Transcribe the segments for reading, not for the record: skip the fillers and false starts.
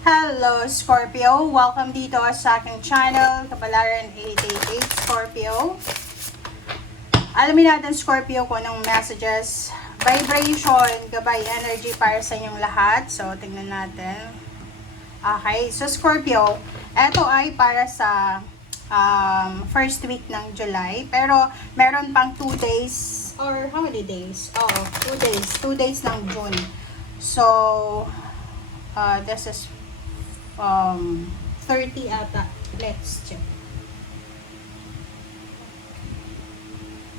Hello Scorpio! Welcome dito sa aking channel, Kapalaran 888 Scorpio. Alamin natin Scorpio kung anong messages, vibration, gabay, energy para sa inyong lahat. So, tingnan natin. Okay, so Scorpio, eto ay para sa first week ng July. Pero, meron pang 2 days, or how many days? Oo, 2 days. 2 days ng June. So, this is 30 ata. Let's check.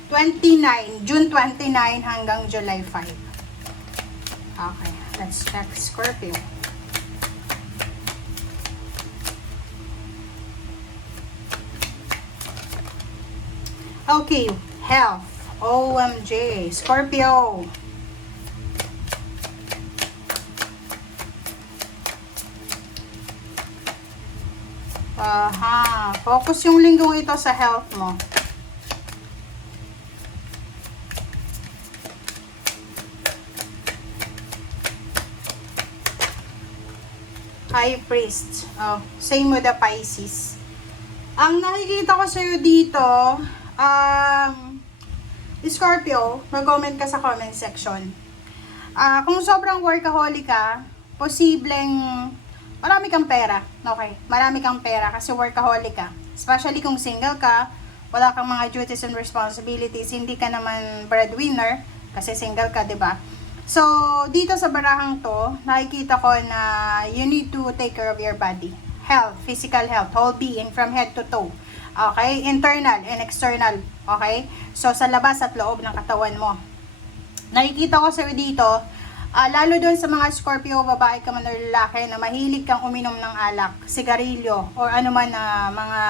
29, June 29 hanggang July 5. Okay, let's check Scorpio. Okay, health. OMG, Scorpio. Focus yung linggong ito sa health mo. High Priest. Same with the Pisces. Ang nakikita ko sa'yo dito, Scorpio, mag-comment ka sa comment section. Kung sobrang workaholic ka, posibleng marami kang pera. Okay, marami kang pera kasi workaholic ka. Especially kung single ka, wala kang mga duties and responsibilities, hindi ka naman breadwinner kasi single ka, 'di ba? So, dito sa barahang to, nakikita ko na you need to take care of your body. Health, physical health, whole being from head to toe. Okay? Internal and external. Okay? So, sa labas at loob ng katawan mo. Nakikita ko sa'yo dito, lalo doon sa mga Scorpio, babae ka man o lalaki, na mahilig kang uminom ng alak, sigarilyo, or ano man na mga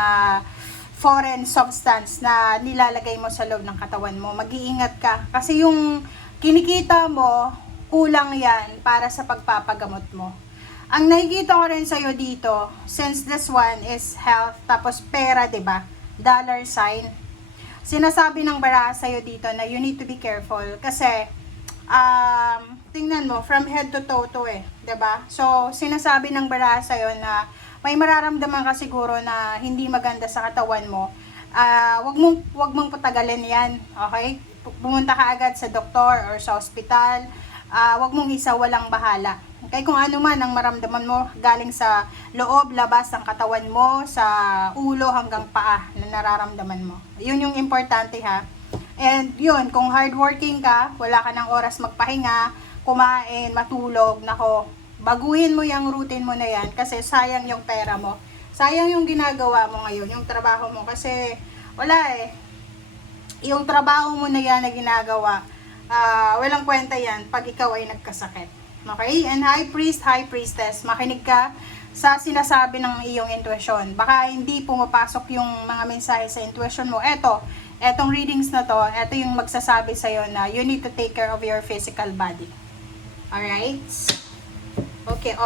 foreign substance na nilalagay mo sa loob ng katawan mo. Mag-iingat ka. Kasi yung kinikita mo, kulang yan para sa pagpapagamot mo. Ang nakikita ko rin sa'yo dito, since this one is health, tapos pera, 'di ba? Dollar sign. Sinasabi ng baraha sa'yo dito na you need to be careful. Kasi, tingnan mo, from head to toe to 'di ba? So, sinasabi ng baraha sa'yo na may mararamdaman ka siguro na hindi maganda sa katawan mo. Wag mong patagalin yan, okay? Pumunta ka agad sa doktor or sa ospital. Wag mong isa walang bahala. Okay, kung ano man ang maramdaman mo galing sa loob, labas ng katawan mo, sa ulo hanggang paa na nararamdaman mo. Yun yung importante ha. And yun, kung hardworking ka, wala ka ng oras magpahinga, kumain, matulog, nako, baguhin mo yung routine mo na yan kasi sayang yung pera mo. Sayang yung ginagawa mo ngayon, yung trabaho mo kasi wala yung trabaho mo na yan na ginagawa, walang kwenta yan pag ikaw ay nagkasakit. Okay? And High Priest, High Priestess, makinig ka sa sinasabi ng iyong intuition. Baka hindi pumapasok yung mga mensahe sa intuition mo. Etong readings na to, eto yung magsasabi sa'yo na you need to take care of your physical body. Alright? Okay.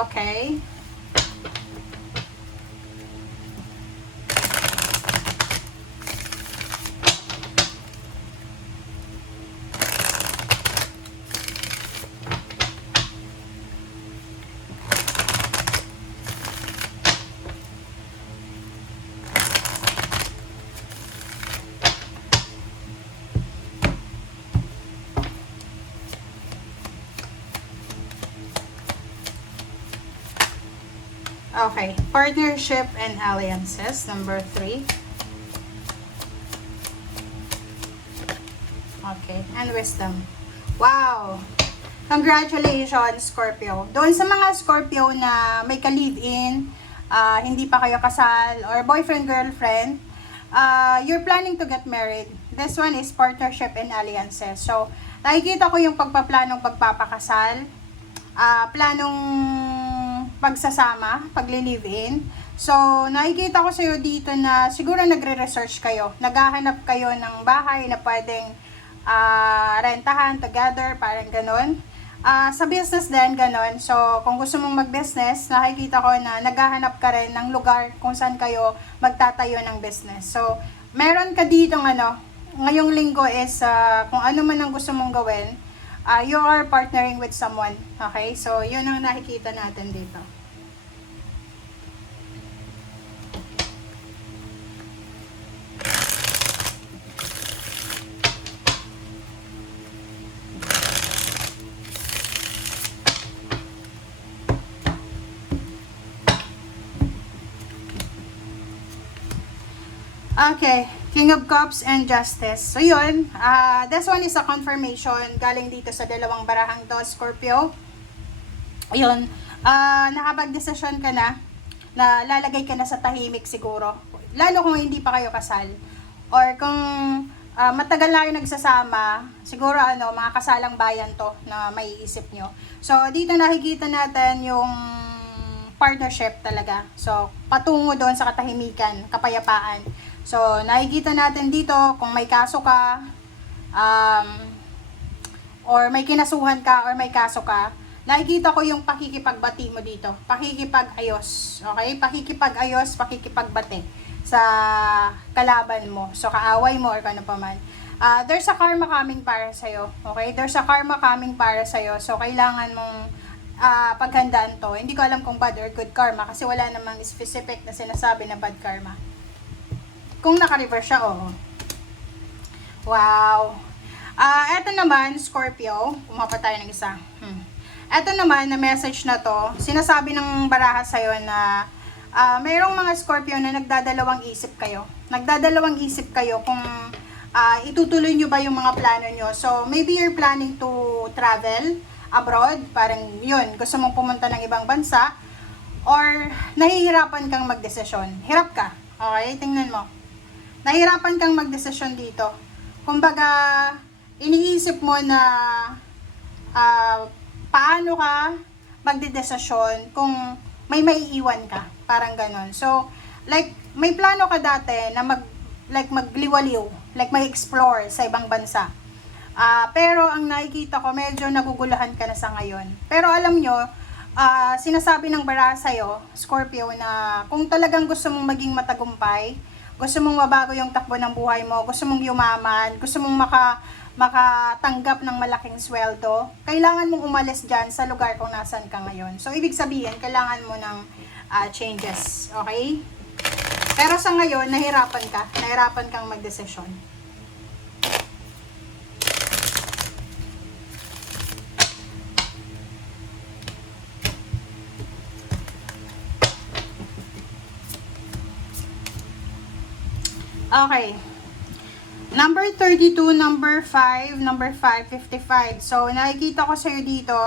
Okay, partnership and alliances, number 3. Okay, and wisdom. Wow! Congratulations, Scorpio. Doon sa mga Scorpio na may ka-live-in, hindi pa kayo kasal, or boyfriend-girlfriend, you're planning to get married. This one is partnership and alliances. So, nakikita ko yung pagpaplanong pagpapakasal, planong pagsasama, pagli-live-in. So, nakikita ko sa'yo dito na siguro nagre-research kayo. Naghahanap kayo ng bahay na pwedeng rentahan together, parang ganun. Sa business din, ganun. So, kung gusto mong mag-business, nakikita ko na naghahanap ka rin ng lugar kung saan kayo magtatayo ng business. So, meron ka dito ngayong linggo is kung ano man ang gusto mong gawin, you are partnering with someone. Okay? So, yun ang nakikita natin dito. Okay, King of Cups and Justice. So yun, this one is a confirmation galing dito sa dalawang barahang to, Scorpio. Ayun, nakapag-desisyon ka na lalagay ka na sa tahimik siguro. Lalo kung hindi pa kayo kasal. Or kung matagal na kayo nagsasama, siguro mga kasalang bayan to na maiisip nyo. So, dito nakikita natin yung partnership talaga. So, patungo doon sa katahimikan, kapayapaan. So, nakikita natin dito kung may kaso ka, or may kinasuhan ka, or may kaso ka, nakikita ko yung pakikipagbati mo dito. Pakikipag-ayos. Okay? Pakikipag-ayos, pakikipagbati sa kalaban mo. So, kaaway mo or kano pa man. There's a karma coming para sa'yo. Okay? There's a karma coming para sa'yo. So, kailangan mong paghandaan to. Hindi ko alam kung bad or good karma kasi wala namang specific na sinasabi na bad karma. Kung naka-reverse siya, oo. Wow. Eto naman, Scorpio. Umapa tayo ng isa. Eto naman, na message na to, sinasabi ng baraha sa'yo na mayroong mga Scorpio na nagdadalawang isip kayo. Nagdadalawang isip kayo kung itutuloy nyo ba yung mga plano nyo. So, maybe you're planning to travel abroad. Parang yun, gusto mong pumunta ng ibang bansa. Or, nahihirapan kang magdesisyon. Hirap ka. Okay? Tingnan mo. Nahihirapan kang magdesisyon dito. Kumbaga, iniisip mo na paano ka magdedesisyon kung may maiiwan ka. Parang ganon. So, like, may plano ka dati na magliwaliw, like mag-explore sa ibang bansa. Pero ang nakikita ko, medyo naguguluhan ka na sa ngayon. Pero alam nyo, sinasabi ng baraha sa'yo, Scorpio, na kung talagang gusto mong maging matagumpay, gusto mong mabago yung takbo ng buhay mo, gusto mong yumaman, gusto mong makatanggap ng malaking sweldo, kailangan mong umalis dyan sa lugar kung nasan ka ngayon. So, ibig sabihin, kailangan mo ng changes. Okay? Pero sa ngayon, nahirapan kang magdesisyon. Okay. Number 32, number 5, number 555. So, nakikita ko sa'yo dito,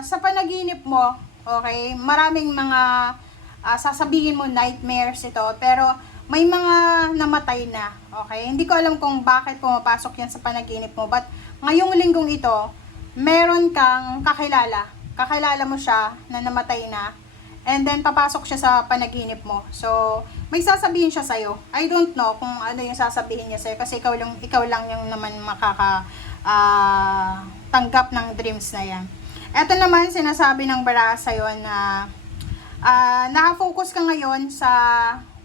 sa panaginip mo, okay, maraming mga sasabihin mo nightmares ito, pero may mga namatay na, okay? Hindi ko alam kung bakit pumapasok yan sa panaginip mo, but ngayong linggong ito, meron kang kakilala. Kakilala mo siya na namatay na, and then papasok siya sa panaginip mo. So, may sasabihin siya sa'yo. I don't know kung ano yung sasabihin niya sa'yo kasi ikaw lang yung naman tanggap ng dreams na yan. Ito naman, sinasabi ng baraha sa'yo na nakafocus ka ngayon sa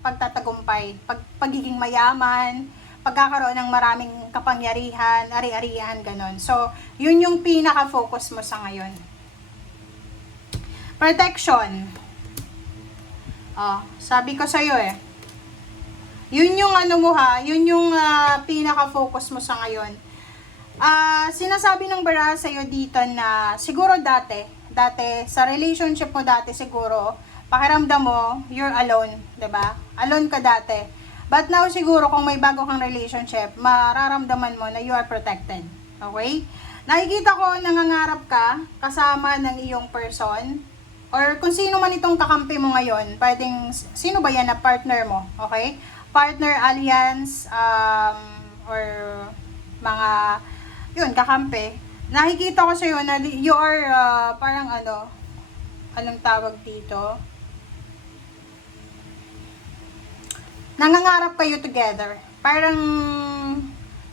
pagtatagumpay, pagiging mayaman, pagkakaroon ng maraming kapangyarihan, ari-arihan, ganon. So, yun yung pinaka-focus mo sa ngayon. Protection. Sabi ko sa'yo yun yung yun yung pinaka-focus mo sa ngayon. Sinasabi ng baraha sa'yo dito na siguro dati sa relationship mo dati siguro, pakiramdam mo, you're alone, 'di ba? Alone ka dati. But now siguro kung may bago kang relationship, mararamdaman mo na you are protected. Okay? Nakikita ko nangangarap ka kasama ng iyong person, or kung sino man itong kakampi mo ngayon, pwedeng, sino ba yan na partner mo, okay? Partner, alliance, or mga, yun, kakampi. Nakikita ko sa'yo na you are, parang anong tawag dito? Nangangarap kayo together. Parang,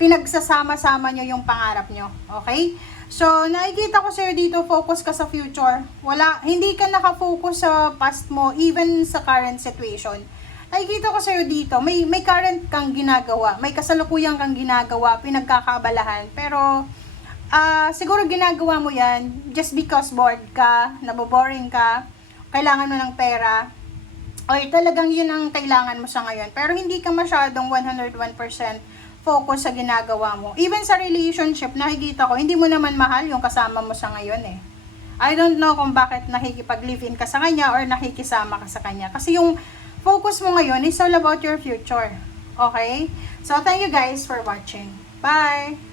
pinagsasama-sama nyo yung pangarap nyo, okay? So, nakikita ko sa'yo dito, focus ka sa future. Hindi ka nakafocus sa past mo, even sa current situation. Nakikita ko sa'yo dito, may current kang ginagawa, may kasalukuyang kang ginagawa, pinagkakaabalahan. Pero, siguro ginagawa mo yan just because bored ka, naboboring ka, kailangan mo ng pera, or talagang yun ang kailangan mo sa ngayon. Pero hindi ka masyadong 101% focus sa ginagawa mo. Even sa relationship, nakikita ko, hindi mo naman mahal yung kasama mo sa ngayon I don't know kung bakit nakikipag-live-in ka sa kanya or nakikisama ka sa kanya. Kasi yung focus mo ngayon is all about your future. Okay? So, thank you guys for watching. Bye!